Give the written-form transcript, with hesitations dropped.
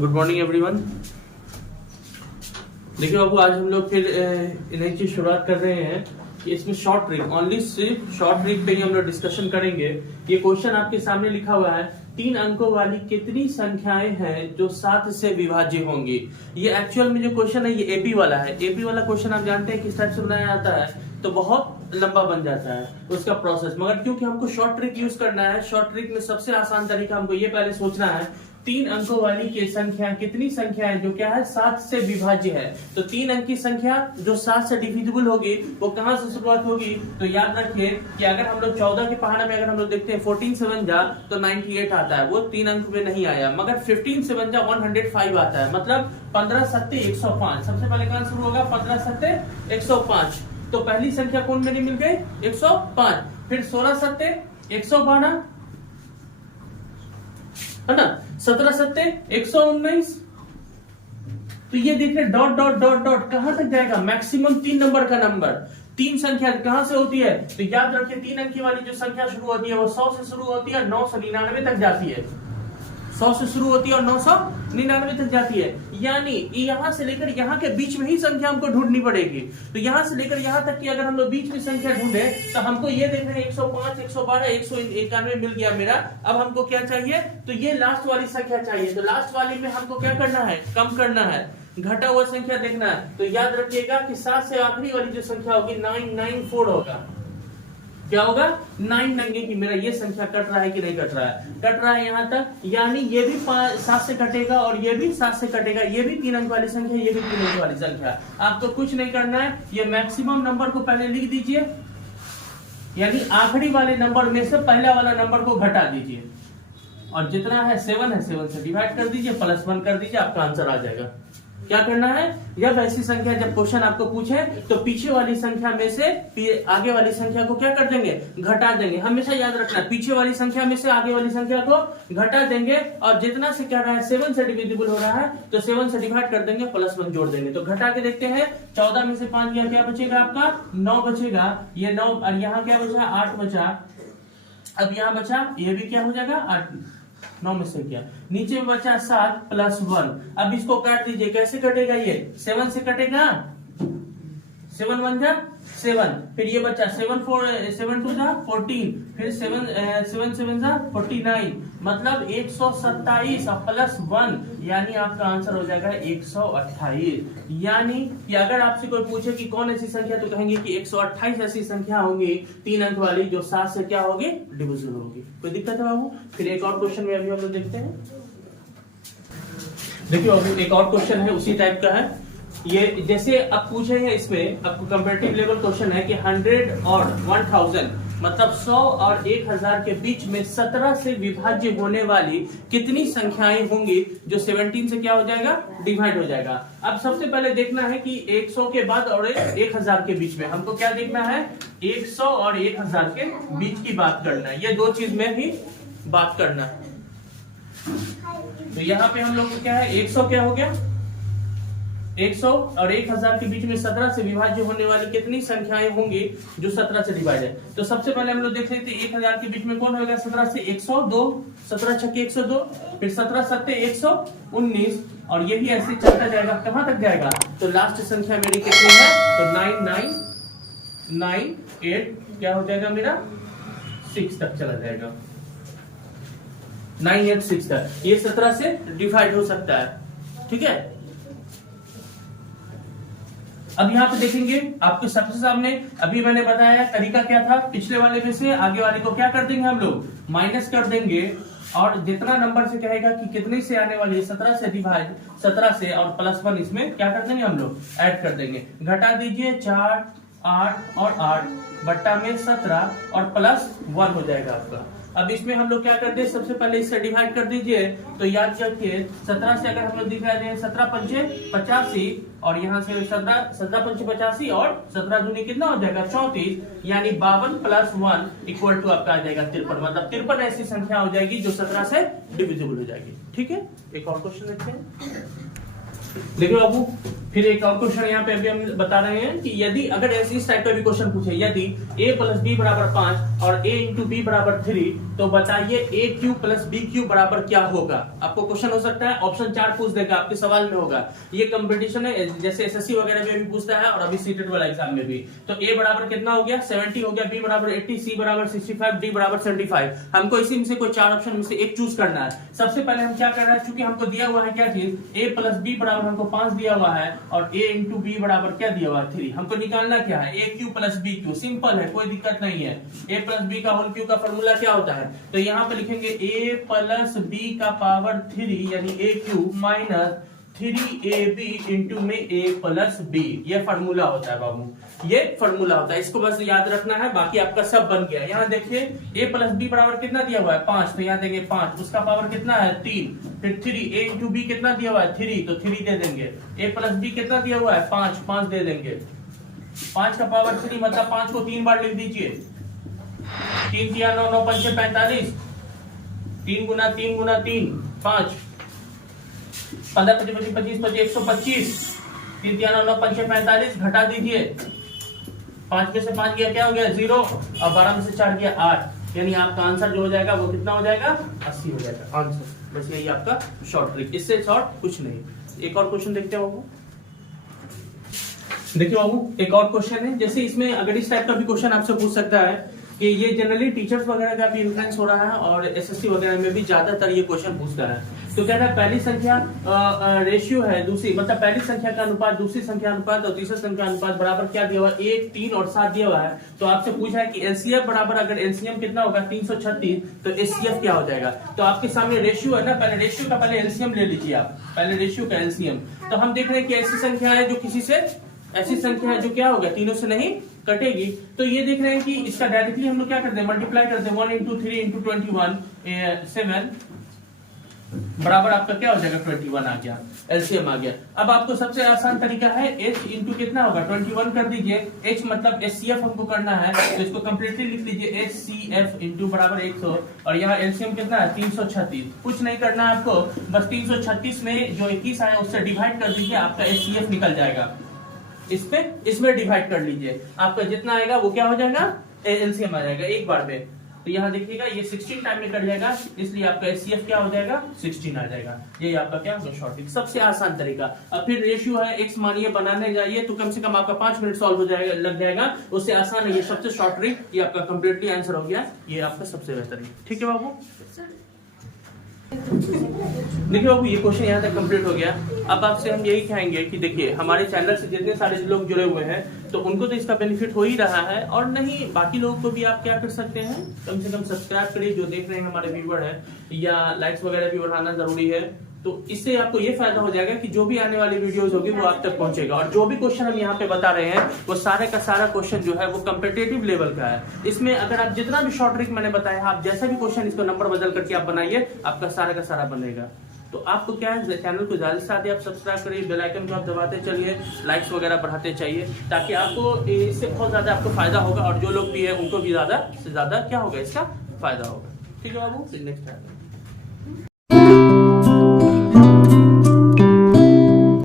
Good morning everyone. देखिए बाबू, आज हम लोग फिर नई चीज शुरुआत कर रहे हैं कि इसमें शॉर्ट ट्रिक, ओनली सिर्फ शॉर्ट ट्रिक पे ही हम लोग डिस्कशन करेंगे। ये क्वेश्चन आपके सामने लिखा हुआ है, 3 अंकों वाली कितनी संख्याएं हैं जो 7 से विभाज्य होंगी। ये एक्चुअल में जो क्वेश्चन है ये एपी वाला है। एपी वाला क्वेश्चन आप जानते हैं किस टाइप से बनाया जाता है, तो बहुत लंबा बन जाता है उसका प्रोसेस, मगर क्योंकि हमको शॉर्ट ट्रिक यूज करना है, शॉर्ट ट्रिक में सबसे आसान तरीका हमको ये पहले सोचना है 3 अंकों वाली की संख्या कितनी संख्या है जो क्या है 7 से विभाज्य है। तो 3 अंक की संख्या जो 7 से डिविजिबल होगी वो कहां से शुरुआत होगी, तो याद रखिए कि अगर हम लोग 14 के पहाड़ा में अगर हम लोग देखते हैं 14 7 जा तो 98 आता है, वो 3 अंक में नहीं आया, मगर 15 7 जा 105 आता है, मतलब 15 7 105। सबसे पहले कहां शुरू होगा 15 7 105, तो पहली संख्या कौन मेरी मिल गई 105। फिर 16 7 112 है ना, 17 7 119। तो ये देखिए डॉट डॉट डॉट डॉट कहां तक जाएगा, मैक्सिमम 3 नंबर का नंबर। 3 संख्या कहां से होती है, तो याद रखिए 3 अंक वाली जो संख्या शुरू होती है वो 100 से शुरू होती है, 999 तक जाती है। 100 से शुरू होती है और 999 तक जाती है, यानी यहां से लेकर यहां के बीच में ही संख्या हमको ढूंढनी पड़ेगी। तो यहां से लेकर यहां तक की अगर हम लोग बीच में संख्या ढूंढे तो हमको ये देखना है 105 112 191 मिल गया मेरा। अब हमको क्या चाहिए, तो ये लास्ट वाली संख्या चाहिए। तो लास्ट वाली में हमको क्या करना है, कम करना है, घटा हुआ संख्या देखना है। तो याद रखिएगा कि 7 से आखिरी वाली जो संख्या होगी 994 होगा। क्या होगा 9 की मेरा ये संख्या कट रहा है कि नहीं कट रहा है, कट रहा है यहां तक, यानी ये भी 7 से कटेगा और ये भी 7 से कटेगा। ये भी 3 अंक वाली संख्या, ये भी 3 अंक वाली संख्या। आपको कुछ नहीं करना है, ये मैक्सिमम नंबर को पहले लिख दीजिए, यानी आखिरी वाले नंबर में से पहला वाला नंबर को घटा दीजिए, और जितना है 7 है 7 से डिवाइड कर दीजिए, +1 कर दीजिए, आपका आंसर आ जाएगा। क्या करना है, जब ऐसी संख्या जब क्वेश्चन आपको पूछे तो पीछे वाली संख्या में से आगे वाली संख्या को क्या कर देंगे, घटा देंगे। हमेशा याद रखना, पीछे वाली संख्या में से आगे वाली संख्या को घटा देंगे, और जितना से क्या रहा है 7 से डिविजिबल हो रहा है तो 7 से डिवाइड कर देंगे, +1 जोड़ देंगे। तो घटा के देखते हैं, 14 में से 5 गया, क्या बचेगा आपका 9 बचेगा, ये 9, और यहाँ क्या बचा 8 बचा। अब यहाँ बचा ये भी क्या हो जाएगा 8, 9 में से क्या नीचे में बचा 7 +1। अब इसको काट दीजिए, कैसे कटेगा, ये 7 से कटेगा, 7 1 जा 7, फिर ये बचा 7 2 जा 14, फिर 7 7 जा 49, मतलब 127 और +1, यानी आपका आंसर हो जाएगा 128। यानी कि अगर आपसे कोई पूछे कि कौन ऐसी संख्या, तो कहेंगे कि 128 ऐसी संख्या होंगी 3 अंक वाली जो 7 से क्या होगी, डिविजिबल होगी। कोई दिक्कत है बाबू? फिर एक और क्वेश्चन में अभी हम लोग देखते हैं। देखिए अभी एक और क्वेश्चन है उसी टाइप का है। ये जैसे अब पूछे हैं, इसमें आपको कंपैरेटिव लेवल क्वेश्चन है कि 100 और 1000 मतलब 100 और 1000 के बीच में 17 से विभाज्य होने वाली कितनी संख्याएं होंगी जो 17 से क्या हो जाएगा, डिवाइड हो जाएगा। अब सबसे पहले देखना है कि 100 के बाद और 1000 के बीच में हमको क्या देखना है, 100 और 1000 के बीच की बात करना है, ये 2 चीज में ही बात करना है। तो यहाँ पे हम लोग क्या है, 100 क्या हो गया, 100 और 1000 के बीच में 17 से विभाज्य होने वाली कितनी संख्याएं होंगी जो 17 से डिवाइड है। तो सबसे पहले हम लोग देख लेते हैं 1000 के बीच में कौन होगा, 17 से 102, 17 छक्के 102, फिर 17 7 119, और ये भी ऐसे चलता जाएगा, कहां तक जाएगा, तो लास्ट संख्या मेरी कितनी है, तो 9998 क्या हो जाएगा मेरा 6 तक चला जाएगा, 986 तक। ये 17 से डिवाइड हो सकता है, ठीक है। अब यहाँ पे देखेंगे आपके सबसे सामने, अभी मैंने बताया तरीका क्या था, पिछले वाले में से आगे वाले को क्या कर देंगे हम लोग, माइनस कर देंगे, और जितना नंबर से कहेगा कि कितने से आने वाली है 17 से डिवाइड, 17 से और +1 इसमें क्या कर देंगे हम लोग, ऐड कर देंगे। घटा दीजिए 4 8 और 8 बट्टा में 17 और +1 हो जाएगा आपका। अब इसमें हम लोग क्या करते हैं, सबसे पहले इससे डिवाइड कर दीजिए। तो याद रखिए 17 से अगर हम लोग दिखा दें 17 पंचे 85, और यहाँ से 17 पंचे 85 और 17 दूनी कितना हो जाएगा 34, यानी 52 +1 इक्वल टू आपका आ जाएगा 53, मतलब 53 ऐसी संख्या हो जाएगी जो 17 से डिविजिबल हो जाएगी। ठीक है, एक और क्वेश्चन देखते हैं। देखिए बाबू, फिर एक और क्वेश्चन यहाँ पे अभी हम बता रहे हैं कि यदि अगर ऐसे इस टाइप का भी क्वेश्चन पूछे, यदि a प्लस बी बराबर 5 और a इंटू बी बराबर 3, तो बताइए a cube plus B cube बराबर क्या होगा। आपको क्वेश्चन हो सकता है ऑप्शन 4 पूछ देगा, आपके सवाल में होगा। ये कंपटीशन है, जैसे एसएससी वगैरह में भी पूछता है और अभी सीटेट वाला एग्जाम में भी। तो a बराबर कितना हो गया 70 हो गया, b बराबर 80, c बराबर 65, d बराबर 75। हमको इसी में से कोई 4 ऑप्शन में से एक चूज करना है। सबसे पहले हम क्या कर रहे हैं, चूंकि हमको दिया हुआ है क्या चीज, a प्लस बी बराबर हमको 5 दिया हुआ है और a इंटू बी बराबर क्या दिया हुआ है 3। हमको निकालना क्या है, a cube plus B cube. Simple है, कोई दिक्कत नहीं है। a प्लस बी का होल क्यू का फॉर्मूला क्या होता है, तो यहाँ पे लिखेंगे a प्लस बी का पावर 3 यानी a cube minus 3ab into में a प्लस बी। ये फॉर्मूला होता है बाबू, ये फॉर्मूला होता है, इसको बस याद रखना है, बाकी आपका सब बन गया। यहाँ देखिए a प्लस बी बराबर कितना दिया हुआ है 5, तो यहाँ देंगे 5, उसका पावर कितना है 3, फिर 3, a इंटू बी कितना दिया हुआ है 3, तो 3 दे देंगे। a प्लस बी कितना दिया हुआ है 5, 5 दे देंगे। 5 का पावर 3 मतलब 5 को 3 बार लिख दीजिए। 3 तिया 9, 9 पंचे 45, 3 गुना 3 गुना 3 5, 15 25 25 25 125, 3 तिया 9, 9 पंचे 45, घटा दीजिए। 5 में से 5 गया क्या हो गया 0, और 12 में से 4 गया 8, यानी आपका आंसर जो हो जाएगा वो कितना हो जाएगा 80 हो जाएगा आंसर। बस यही आपका शॉर्ट ट्रिक, इससे शॉर्ट कुछ नहीं। एक और क्वेश्चन देखते हैं बाबू। देखिए बाबू एक और क्वेश्चन है, जैसे इसमें अगर इस टाइप का भी क्वेश्चन आपसे पूछ सकता है कि ये जनरली टीचर्स वगैरह का भी इन्फ्लुएंस हो रहा है और एसएससी वगैरह में भी ज्यादातर ये क्वेश्चन पूछता है। तो कह रहा है पहली संख्या रेशियो है दूसरी, मतलब पहली संख्या का अनुपात दूसरी संख्या अनुपात और तीसरी संख्या अनुपात बराबर क्या दिया हुआ है 1, 3 और 7 दिया हुआ है। तो आपसे पूछा है कि एलसीएफ बराबर, अगर एलसीएम कितना होगा 336, तो एचसीएफ क्या हो जाएगा। तो आपके सामने रेशियो है ना, पहले रेशियो का पहले एलसीएम ले लीजिए आप, पहले रेशियो का एलसीएम। तो हम देख रहे हैं कि ऐसी संख्या है जो किसी से, ऐसी संख्या है जो क्या होगा तीनों से नहीं कटेगी। तो ये देख रहे हैं कि इसका डायरेक्टली हम लोग क्या करते हैं मल्टीप्लाई करते हैं, 1 इंटू 3 इंटू 21 7 बराबर आपका क्या हो जाएगा 21 आ गया, एलसीएम आ गया। अब आपको सबसे आसान तरीका है h इंटू कितना होगा 21 कर दीजिए, h मतलब एचसीएफ हमको करना है, तो इसको कंप्लीटली लिख लीजिए HCF इंटू बराबर 100, और यहाँ एलसीएम कितना है 336। कुछ नहीं करना है आपको, बस 336 में जो 21 आया उससे डिवाइड कर दीजिए, आपका HCF निकल जाएगा। इसमें डिवाइड कर लीजिए, आपका जितना आएगा वो क्या हो जाएगा एलसीएम आ जाएगा एक बार में। तो यहाँ देखिएगा ये 16 टाइम में कट जाएगा, इसलिए आपका एचसीएफ क्या हो जाएगा 16 आ जाएगा। ये आपका क्या होगा शॉर्ट ट्रिक, सबसे आसान तरीका। अब फिर रेशियो है x मानिए बनाने जाइए तो कम से कम आपका 5 मिनट सॉल्व हो जाएगा, लग जाएगा, उससे आसान है ये सबसे शॉर्ट ट्रिक। ये आपका कंप्लीटली आंसर हो गया, ये आपका सबसे बेहतर है। ठीक है बाबू, देखिए बाबू ये क्वेश्चन यहाँ तक कंप्लीट हो गया। अब आपसे हम यही कहेंगे कि देखिए हमारे चैनल से जितने सारे लोग जुड़े हुए हैं तो उनको तो इसका बेनिफिट हो ही रहा है, और नहीं बाकी लोगों को भी आप क्या कर सकते हैं, कम से कम सब्सक्राइब करिए जो देख रहे हैं हमारे व्यूअर है, या लाइक्स वगैरह भी बढ़ाना जरूरी है। तो इससे आपको ये फायदा हो जाएगा कि जो भी आने वाली वीडियोस होगी वो आप तक पहुंचेगा, और जो भी क्वेश्चन हम यहाँ पे बता रहे हैं वो सारे का सारा क्वेश्चन जो है वो कॉम्पिटिटिव लेवल का है। इसमें अगर आप जितना भी शॉर्ट ट्रिक मैंने बताया, आप जैसा भी क्वेश्चन इसको नंबर बदल करके आप बनाइए, आपका सारा का सारा बनेगा। तो आपको क्या है, चैनल को ज्यादा से ज्यादा आप सब्सक्राइब करिए, बेल आइकन को आप दबाते चलिए, लाइक्स वगैरह बढ़ाते चाहिए, ताकि आपको इससे बहुत ज्यादा आपको फायदा होगा, और जो लोग भी है उनको भी ज्यादा से ज्यादा क्या होगा इसका फायदा होगा। ठीक है बाबू, नेक्स्ट टाइम।